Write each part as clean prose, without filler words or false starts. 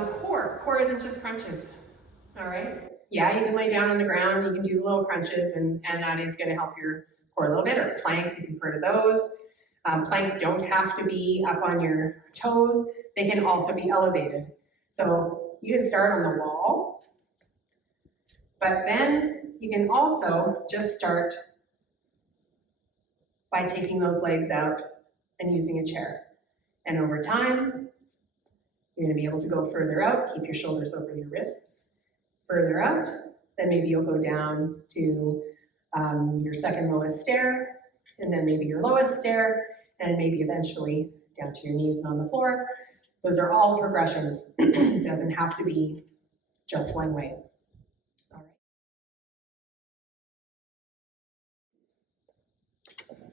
Core isn't just crunches, all right? Yeah, you can lay down on the ground, you can do little crunches, and that is gonna help your core a little bit, or planks if you've heard of those. Planks don't have to be up on your toes, they can also be elevated. So you can start on the wall, but then you can also just start by taking those legs out and using a chair. And over time, you're gonna be able to go further out, keep your shoulders over your wrists, further out, then maybe you'll go down to your second lowest stair, and then maybe your lowest stair, and maybe eventually down to your knees and on the floor. Those are all progressions. It doesn't have to be just one way. All right.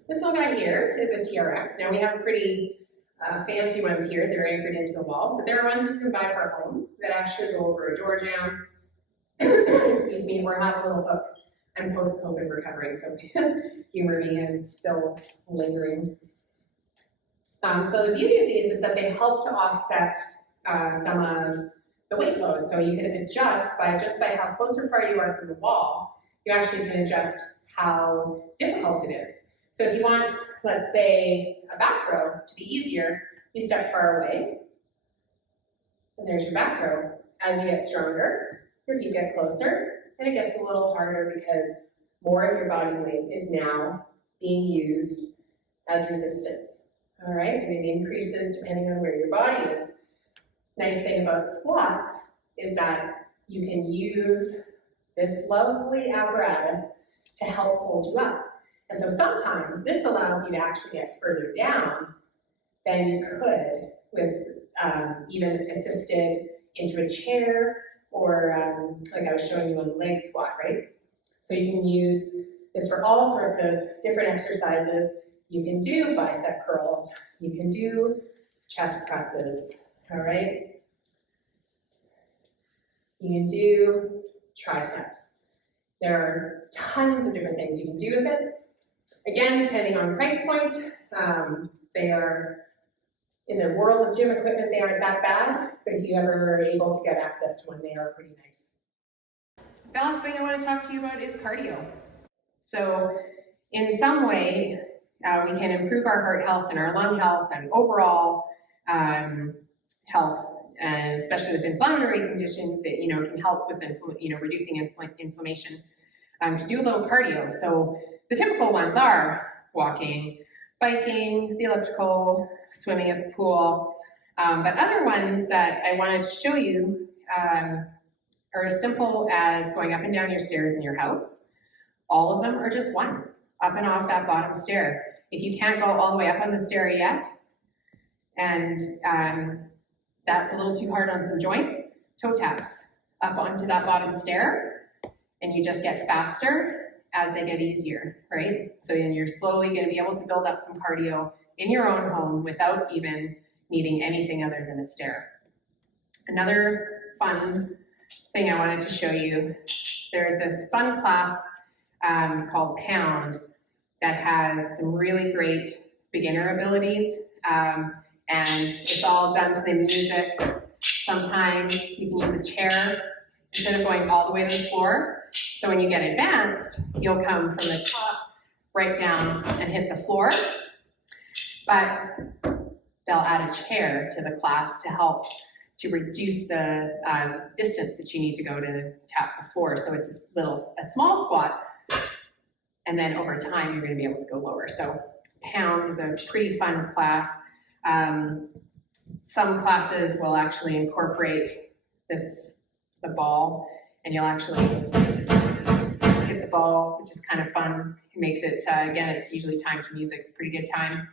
This little guy here is a TRX. Now we have pretty fancy ones here. They're anchored into the wall, but there are ones you can buy for home that actually go over a door jamb. Excuse me, or have a little hook. I'm post-COVID recovering, so humor me, I'm still lingering. So the beauty of these is that they help to offset some of the weight load. So you can adjust by how close or far you are from the wall, you actually can adjust how difficult it is. So if you want, let's say, a back row to be easier, you step far away, and there's your back row. As you get stronger, your feet get closer, and it gets a little harder because more of your body weight is now being used as resistance. All right, and it increases depending on where your body is. Nice thing about squats is that you can use this lovely apparatus to help hold you up. And so sometimes this allows you to actually get further down than you could with even assisted into a chair, or like I was showing you on the leg squat, right? So you can use this for all sorts of different exercises. You can do bicep curls, you can do chest presses, all right? You can do triceps. There are tons of different things you can do with it. Again, depending on price point, they are, in the world of gym equipment, they aren't that bad, but if you ever are able to get access to one, they are pretty nice. The last thing I want to talk to you about is cardio. So in some way, we can improve our heart health and our lung health and overall health, and especially with inflammatory conditions. It can help with reducing inflammation. To do a little cardio. So the typical ones are walking, biking, the elliptical, swimming at the pool. But other ones that I wanted to show you are as simple as going up and down your stairs in your house. All of them are just one, up and off that bottom stair. If you can't go all the way up on the stair yet, and that's a little too hard on some joints, toe taps up onto that bottom stair, and you just get faster as they get easier, right? So then you're slowly going to be able to build up some cardio in your own home without even needing anything other than a stair. Another fun thing I wanted to show you, there's this fun class called Pound that has some really great beginner abilities, and it's all done to the music. Sometimes you can use a chair instead of going all the way to the floor. So when you get advanced, you'll come from the top right down and hit the floor, but they'll add a chair to the class to help to reduce the distance that you need to go to tap the floor. So it's a small squat, and then over time you're going to be able to go lower. So Pound is a pretty fun class. Some classes will actually incorporate the ball, and you'll actually hit the ball, which is kind of fun. It makes it, again, it's usually timed to music. It's a pretty good time.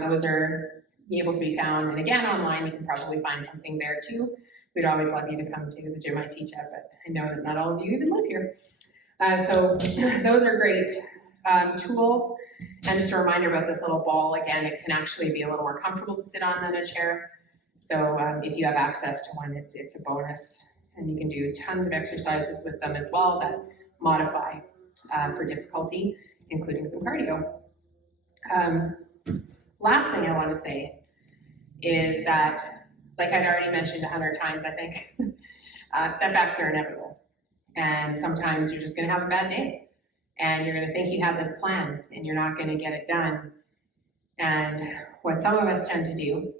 Those are able to be found, and again, online, you can probably find something there too. We'd always love you to come to the gym I teach at, but I know that not all of you even live here. So those are great tools. And just a reminder about this little ball, again, it can actually be a little more comfortable to sit on than a chair. So if you have access to one, it's a bonus. And you can do tons of exercises with them as well that modify for difficulty, including some cardio. Last thing I want to say is that, like I'd already mentioned 100 times, I think, setbacks are inevitable. And sometimes you're just gonna have a bad day. And you're gonna think you have this plan and you're not gonna get it done. And what some of us tend to do,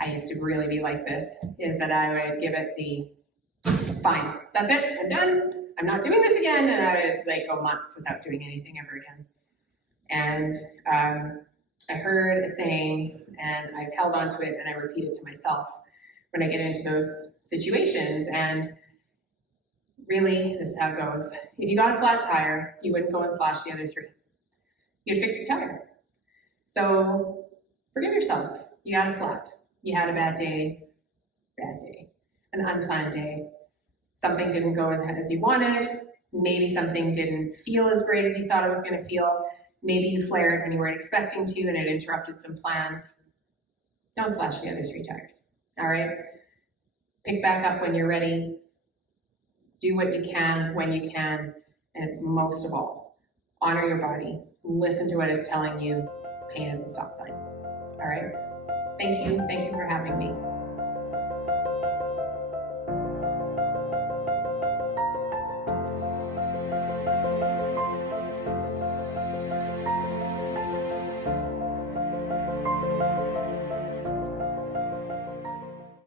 I used to really be like this, is that I would give it the, fine, that's it, I'm done, I'm not doing this again, and I would like go months without doing anything ever again. And I heard a saying, and I've held on to it, and I repeat it to myself when I get into those situations, and really, this is how it goes. If you got a flat tire, you wouldn't go and slash the other 3. You'd fix the tire. So forgive yourself, you got a flat. You had a bad day, an unplanned day. Something didn't go as you wanted. Maybe something didn't feel as great as you thought it was gonna feel. Maybe you flared when you weren't expecting to and it interrupted some plans. Don't slash the other 3 tires, all right? Pick back up when you're ready. Do what you can, when you can, and most of all, honor your body. Listen to what it's telling you. Pain is a stop sign, all right? Thank you for having me.